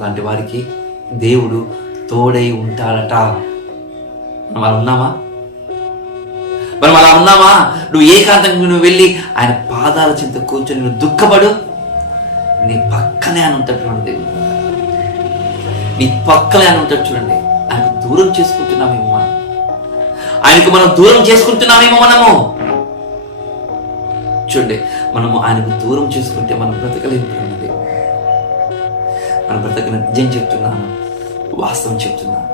అలాంటి వారికి దేవుడు తోడై ఉంటాడట. మనం అలా ఉన్నామా? మనం అలా ఉన్నామా? నువ్వు ఏకాంతంగా నువ్వు వెళ్ళి ఆయన పాదాల చింత కూర్చొని నువ్వు దుఃఖపడు. నీ పక్కనే అని ఉంటాడు చూడండి నీ పక్కనే అని ఉంటాడు చూడండి. ఆయనకు దూరం చేసుకుంటున్నామేమో మనం. ఆయనకు మనం దూరం చేసుకుంటున్నామేమో మనము. చూడండి మనము ఆయనకు దూరం చేసుకుంటే మనం బ్రతకలేము మన బ్రతకన. నిజం చెప్తున్నాను. వాస్తవం చెప్తున్నాను.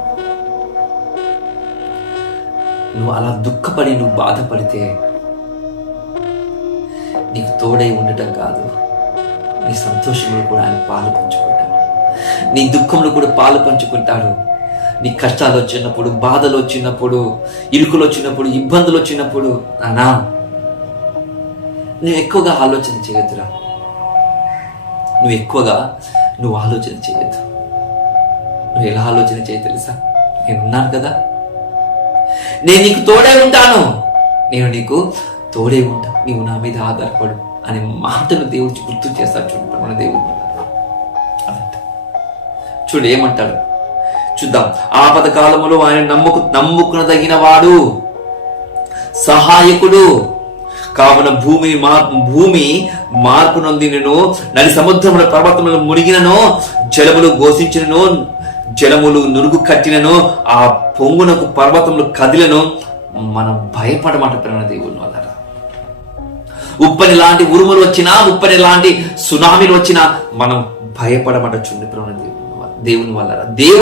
నువ్వు అలా దుఃఖపడి నువ్వు బాధపడితే నీకు తోడై ఉండటం కాదు. నీ సంతోషంలో కూడా ఆయన పాలు పంచుకుంటాడు. నీ దుఃఖంలో కూడా పాలు పంచుకుంటాడు. నీ కష్టాలు వచ్చినప్పుడు బాధలు వచ్చినప్పుడు ఇరుకులు వచ్చినప్పుడు ఇబ్బందులు వచ్చినప్పుడు నానా నువ్వు ఎక్కువగా ఆలోచన చేయొద్దురా. నువ్వు ఎక్కువగా నువ్వు ఆలోచన చేయొద్దు. నువ్వు ఎలా ఆలోచన చేయ తెలుసా? నేనున్నాను కదా. నేను నీకు తోడే ఉంటాను. నేను నీకు తోడే ఉంటా. నీవు నా మీద ఆధారపడు అనే మాటను దేవుడు గుర్తు చేస్తాడు చూడు మన దేవుడు. చూడు ఏమంటాడు? చూద్దాం. ఆపద కాలంలో ఆయన నమ్ముకు నమ్ముకునదగిన వాడు సహాయకుడు. కావున భూమి భూమి మార్పు నొందినను నది సముద్రముల పర్వతములు మునిగినను జలములు ఘోషించినను జలములు నురుగు కట్టినను ఆ పొంగునకు పర్వతములు కదిలను. మనం భయపడమాట ప్రేమ దేవుని వల్ల ఉప్పని లాంటి ఉరుములు వచ్చినా ఉప్పని లాంటి సునామీలు వచ్చినా మనం భయపడమట చుండి ప్రేమ దేవుని దేవుని వల్ల దేవుని